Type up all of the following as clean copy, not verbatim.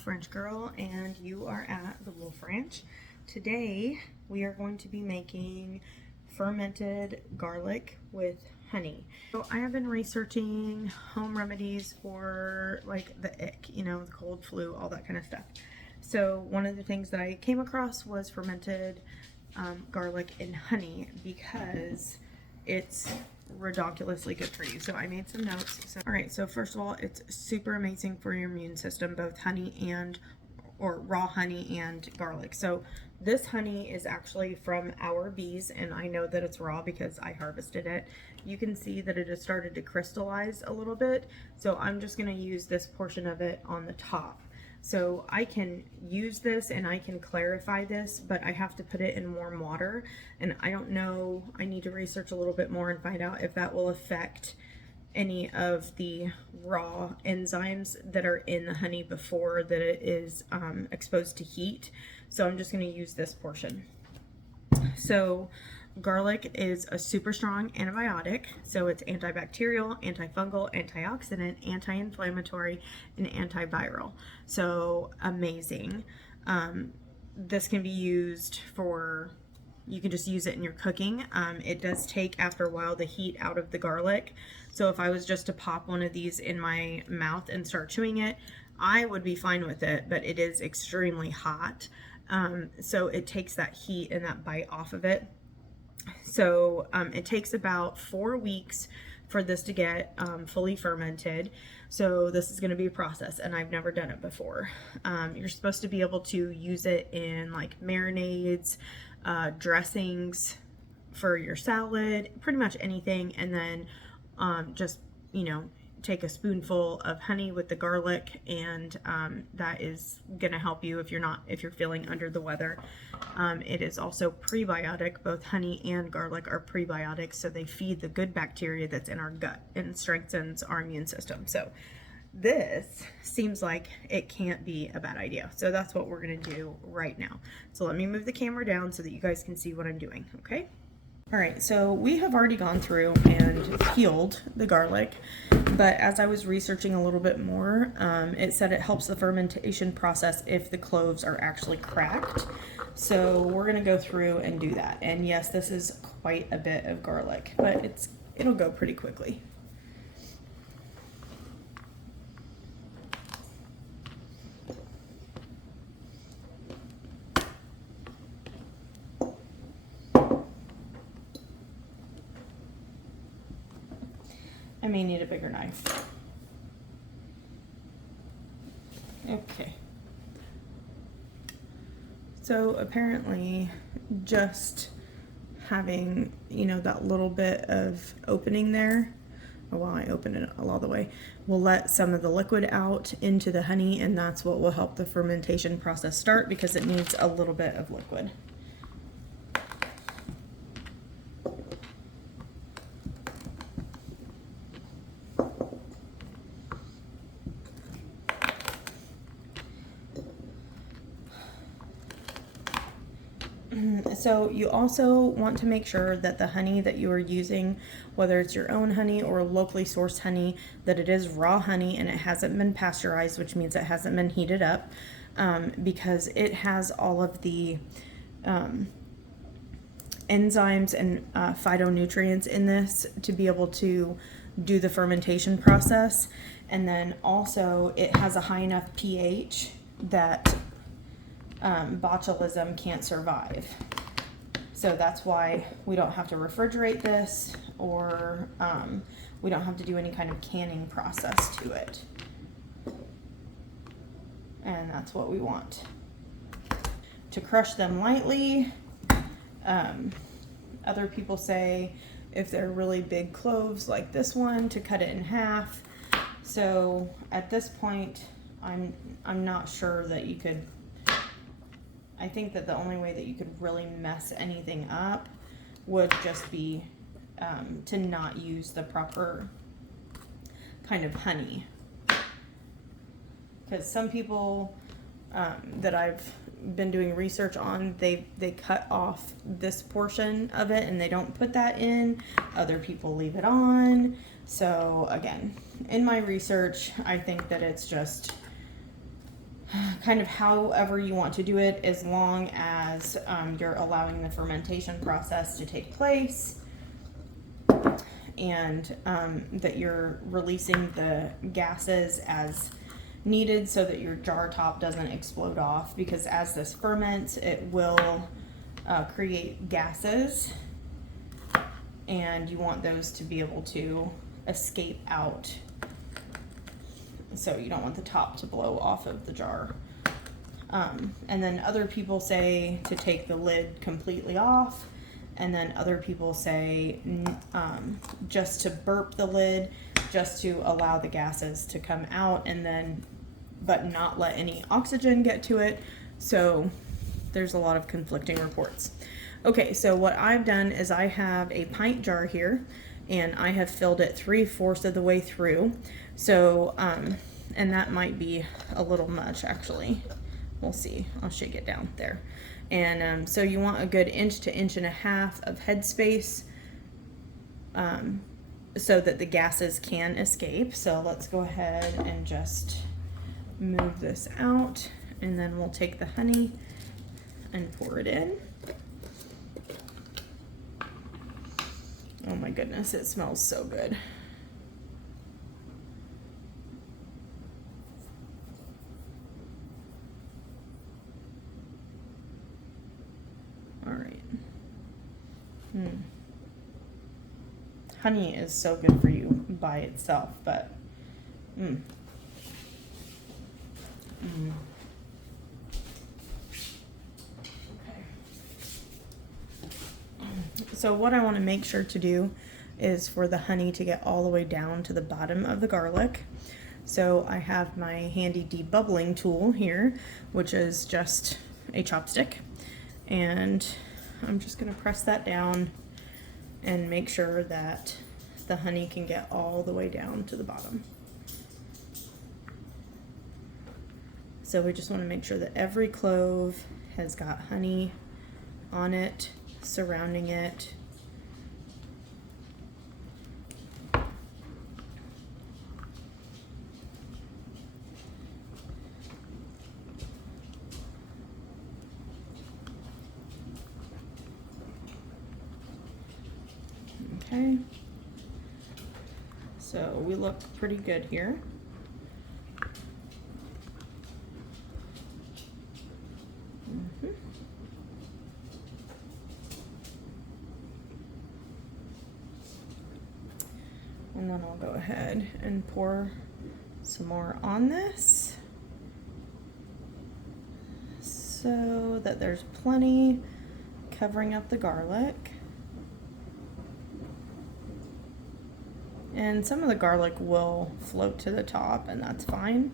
Wolf Ranch Girl, and you are at the Wolf Ranch. Today we are going to be making fermented garlic with honey. So I have been researching home remedies for like the ick, you know, the cold, flu, all that kind of stuff. So one of the things that I came across was fermented garlic and honey because it's redonkulously good for you. So I made some notes. So, all right, so first of all, it's super amazing for your immune system, both honey or raw honey and garlic. So this honey is actually from our bees, and I know that it's raw because I harvested it. You can see that it has started to crystallize a little bit. So I'm just going to use this portion of it on the top. So I can use this and I can clarify this, but I have to put it in warm water, and I don't know, I need to research a little bit more and find out if that will affect any of the raw enzymes that are in the honey before that it is exposed to heat. So I'm just going to use this portion. So garlic is a super strong antibiotic. So it's antibacterial, antifungal, antioxidant, anti-inflammatory, and antiviral. So amazing. This can be used for, you can just use it in your cooking. It does take after a while the heat out of the garlic. So if I was just to pop one of these in my mouth and start chewing it, I would be fine with it, but it is extremely hot. So it takes that heat and that bite off of it. So it takes about 4 weeks for this to get fully fermented. So this is going to be a process, and I've never done it before. You're supposed to be able to use it in like marinades, dressings for your salad, pretty much anything, and then just, you know, take a spoonful of honey with the garlic, and that is going to help you if you're feeling under the weather. It is also prebiotic. Both honey and garlic are prebiotics, so they feed the good bacteria that's in our gut and strengthens our immune system. So this seems like it can't be a bad idea. So that's what we're going to do right now. So let me move the camera down so that you guys can see what I'm doing, okay? All right, so we have already gone through and peeled the garlic, but as I was researching a little bit more, it said it helps the fermentation process if the cloves are actually cracked. So we're gonna go through and do that. And yes, this is quite a bit of garlic, but it'll go pretty quickly. I may need a bigger knife. Okay. So apparently just having, you know, that little bit of opening there, well, I open it all the way, will let some of the liquid out into the honey, and that's what will help the fermentation process start because it needs a little bit of liquid. So you also want to make sure that the honey that you are using, whether it's your own honey or locally sourced honey, that it is raw honey and it hasn't been pasteurized, which means it hasn't been heated up, because it has all of the enzymes and phytonutrients in this to be able to do the fermentation process. And then also it has a high enough pH that botulism can't survive. So that's why we don't have to refrigerate this, or we don't have to do any kind of canning process to it. And that's what we want. To crush them lightly. Other people say if they're really big cloves like this one, to cut it in half. So at this point, I'm not sure that you could. I think that the only way that you could really mess anything up would just be to not use the proper kind of honey. Because some people that I've been doing research on, they cut off this portion of it and they don't put that in. Other people leave it on. So again, in my research, I think that it's just kind of however you want to do it, as long as you're allowing the fermentation process to take place, and that you're releasing the gases as needed so that your jar top doesn't explode off, because as this ferments, it will create gases, and you want those to be able to escape out. So you don't want the top to blow off of the jar. And then other people say to take the lid completely off, and then other people say just to burp the lid, just to allow the gases to come out, and then but not let any oxygen get to it. So there's a lot of conflicting reports. Okay, so what I've done is I have a pint jar here, and I have filled it 3/4 of the way through. So, and that might be a little much actually. We'll see. I'll shake it down there. And so you want a good 1 to 1.5 inches of headspace so that the gases can escape. So let's go ahead and just move this out, and then we'll take the honey and pour it in. Oh my goodness, it smells so good. All right. Honey is so good for you by itself, but So what I want to make sure to do is for the honey to get all the way down to the bottom of the garlic. So I have my handy debubbling tool here, which is just a chopstick, and I'm just going to press that down and make sure that the honey can get all the way down to the bottom. So we just want to make sure that every clove has got honey on it, surrounding it. Okay, so we look pretty good here. And then I'll go ahead and pour some more on this so that there's plenty covering up the garlic. And some of the garlic will float to the top, and that's fine.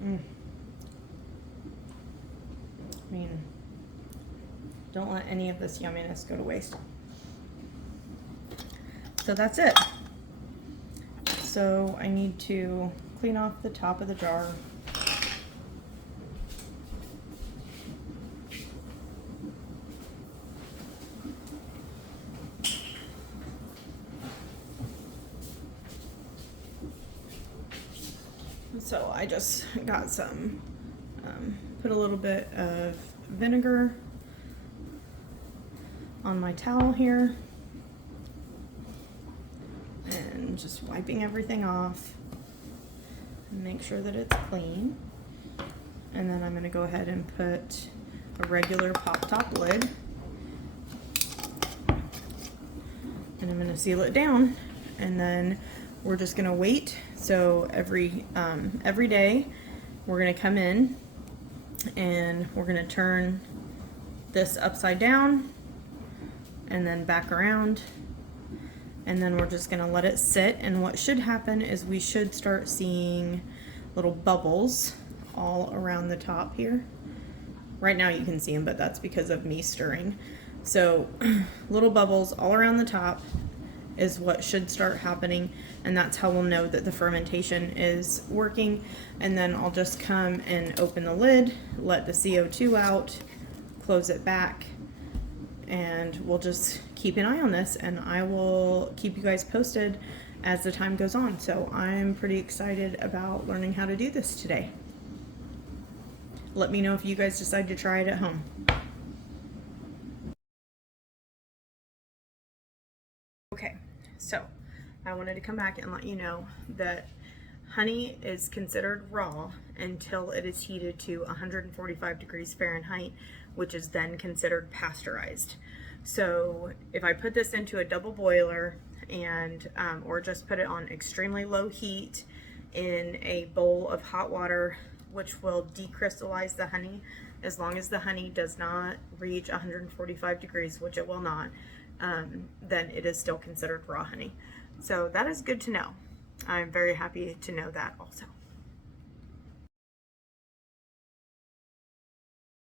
I mean, don't let any of this yumminess go to waste. So that's it. So I need to clean off the top of the jar. So I just got some, put a little bit of vinegar on my towel here, and just wiping everything off and make sure that it's clean. And then I'm going to go ahead and put a regular pop top lid, and I'm going to seal it down, and then we're just going to wait. So every day we're going to come in and we're going to turn this upside down and then back around, and then we're just going to let it sit. And what should happen is we should start seeing little bubbles all around the top here. Right now you can see them, but that's because of me stirring. So little bubbles all around the top is what should start happening, and that's how we'll know that the fermentation is working. And then I'll just come and open the lid, let the CO2 out, close it back, and we'll just keep an eye on this, and I will keep you guys posted as the time goes on. So I'm pretty excited about learning how to do this today. Let me know if you guys decide to try it at home. Okay, so I wanted to come back and let you know that honey is considered raw until it is heated to 145 degrees Fahrenheit, which is then considered pasteurized. So if I put this into a double boiler and or just put it on extremely low heat in a bowl of hot water, which will decrystallize the honey, as long as the honey does not reach 145 degrees, which it will not, then it is still considered raw honey. So that is good to know. I'm very happy to know that also.